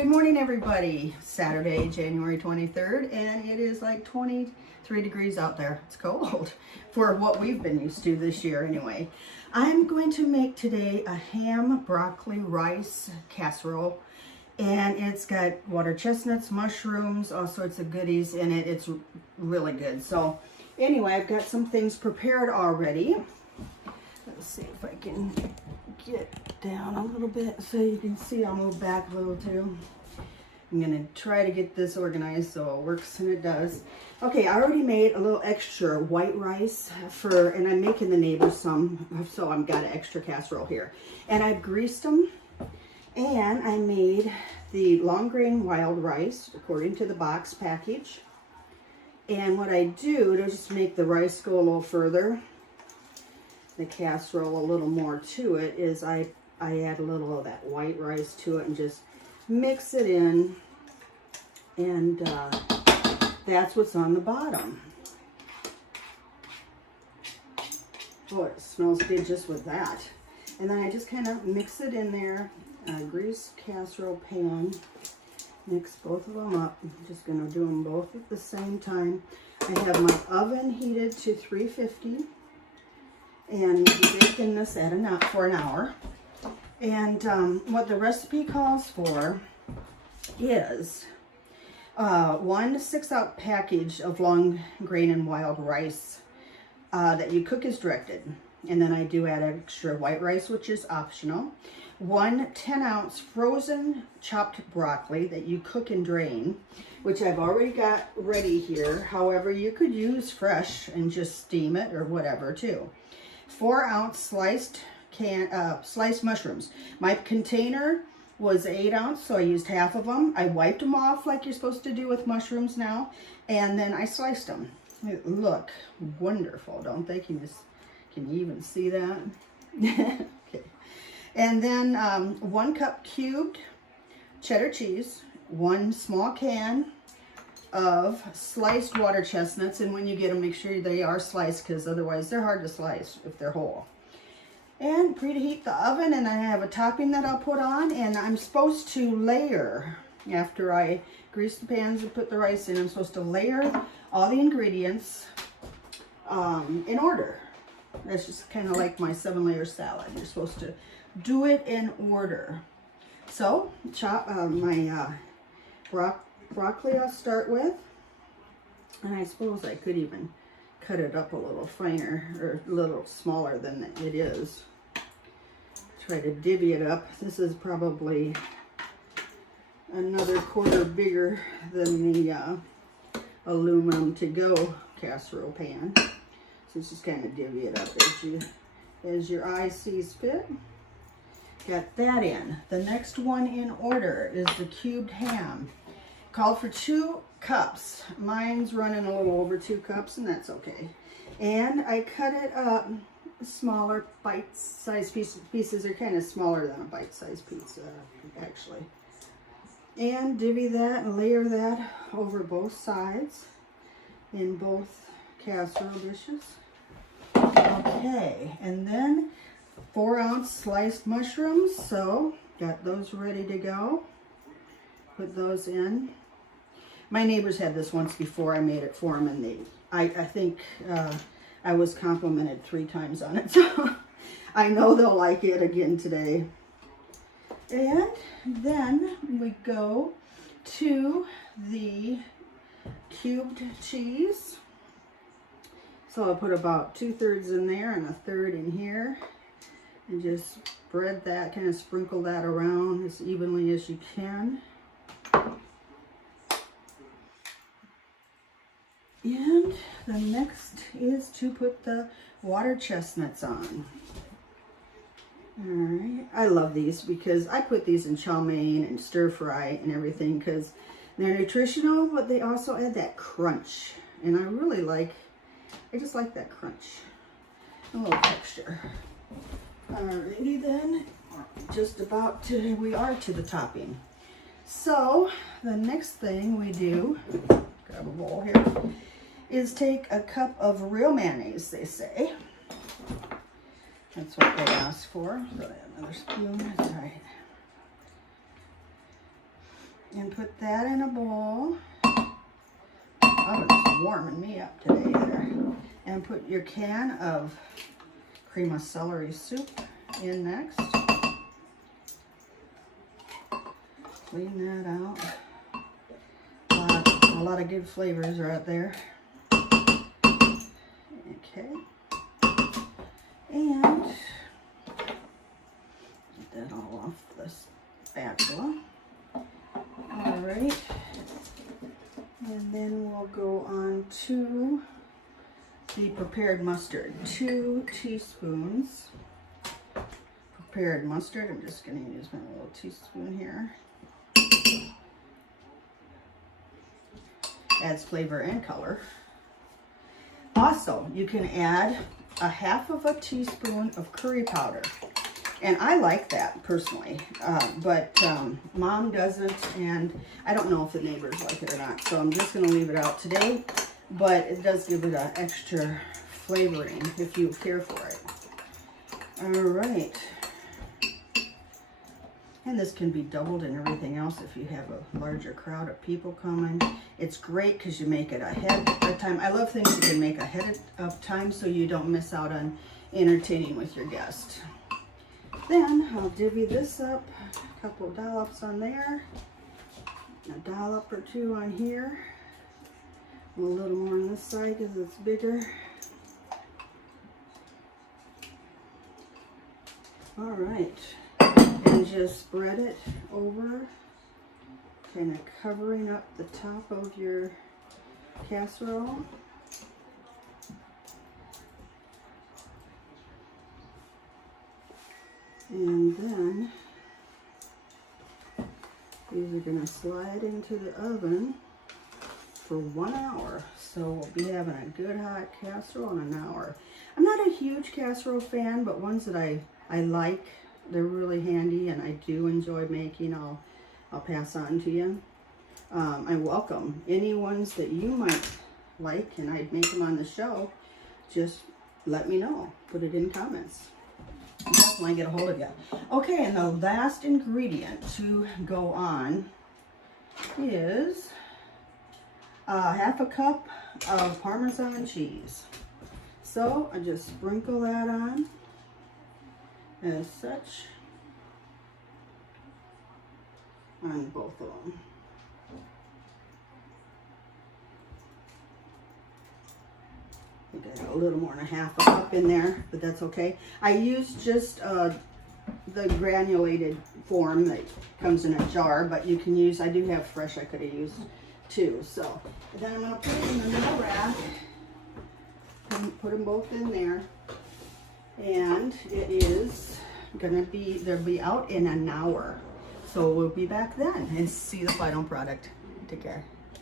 Good morning, everybody. Saturday, January 23rd, and it is like 23 degrees out there. It's cold for what we've been used to this year anyway. I'm going to make today a ham broccoli rice casserole, and it's got water chestnuts, mushrooms, all sorts of goodies in it. It's really good. So anyway, I've got some things prepared already. Let's see if I can get down a little bit so you can see. I'll move back a little too. I'm gonna try to get this organized so it works, and it does. Okay, I already made a little extra white rice and I'm making the neighbors some, so I've got an extra casserole here. And I've greased them, and I made the long grain wild rice according to the box package. And what I do to just make the rice go a little further, the casserole a little more to it, is I add a little of that white rice to it and just mix it in, and that's what's on the bottom. Oh, it smells good just with that. And then I just kind of mix it in there, grease casserole pan, mix both of them up. I'm just going to do them both at the same time. I have my oven heated to 350. And baking this for an hour. And what the recipe calls for is 1 6-ounce package of long grain and wild rice that you cook as directed. And then I do add extra white rice, which is optional. 1 10-ounce frozen chopped broccoli that you cook and drain, which I've already got ready here. However, you could use fresh and just steam it or whatever too. 4-ounce sliced mushrooms. My container was 8 ounce, so I used half of them. I wiped them off like you're supposed to do with mushrooms now, and then I sliced them. They look wonderful, don't they? Can you even see that? Okay. And then 1 cup cubed cheddar cheese, 1 small can of sliced water chestnuts, and when you get them, make sure they are sliced, because otherwise they're hard to slice if they're whole. And preheat the oven, and I have a topping that I'll put on, and I'm supposed to layer, after I grease the pans and put the rice in, I'm supposed to layer all the ingredients in order. That's just kind of like my 7-layer salad. You're supposed to do it in order. So chop my broccoli I'll start with, and I suppose I could even cut it up a little finer or a little smaller than it is. Try to divvy it up. This is probably another quarter bigger than the aluminum to-go casserole pan. So just kind of divvy it up as your eye sees fit. Got that in. The next one in order is the cubed ham. Called for 2 cups. Mine's running a little over 2 cups, and that's okay. And I cut it up smaller bite-sized pieces. Are kind of smaller than a bite-sized pizza, actually. And divvy that and layer that over both sides in both casserole dishes. Okay, and then 4-ounce sliced mushrooms. So got those ready to go. Put those in. My neighbors had this once before. I made it for them, and I think I was complimented 3 times on it, so I know they'll like it again today. And then we go to the cubed cheese. So I'll put about 2/3 in there and 1/3 in here, and just spread that, kind of sprinkle that around as evenly as you can. And the next is to put the water chestnuts on. Alright, I love these because I put these in chow mein and stir fry and everything because they're nutritional, but they also add that crunch. And I just like that crunch. A little texture. Alrighty then, just about we are to the topping. So the next thing we do, grab a bowl here, is take a cup of real mayonnaise, they say. That's what they ask for. So I have another spoon. That's right. And put that in a bowl. Oven's warming me up today there. And put your can of cream of celery soup in next. Clean that out. A lot of good flavors right there. Okay. And get that all off the spatula. All right. And then we'll go on to the prepared mustard. 2 teaspoons prepared mustard. I'm just going to use my little teaspoon here. Adds flavor and color. Also, you can add a 1/2 teaspoon of curry powder. And I like that personally, but Mom doesn't, and I don't know if the neighbors like it or not, so I'm just going to leave it out today. But it does give it an extra flavoring if you care for it. All right. And this can be doubled and everything else if you have a larger crowd of people coming. It's great because you make it ahead of time. I love things you can make ahead of time so you don't miss out on entertaining with your guests. Then I'll divvy this up, a couple of dollops on there, a dollop or 2 on here, a little more on this side because it's bigger. All right, and just spread it over, kind of covering up the top of your casserole. And then these are going to slide into the oven for 1 hour. So we'll be having a good hot casserole in an hour. I'm not a huge casserole fan, but ones that I like, they're really handy and I do enjoy making. I'll pass on to you. I welcome any ones that you might like and I'd make them on the show. Just let me know. Put it in comments. Definitely get a hold of you. Okay, and the last ingredient to go on is 1/2 cup of Parmesan cheese. So I just sprinkle that on as such on both of them. I got a little more than 1/2 cup in there, but that's okay. I use just the granulated form that comes in a jar, but you can use, I do have fresh I could have used too. So then I'm going to put it in the middle rack and put them both in there. And it is going to be, they'll be out in an hour. So we'll be back then and see the final product. Take care.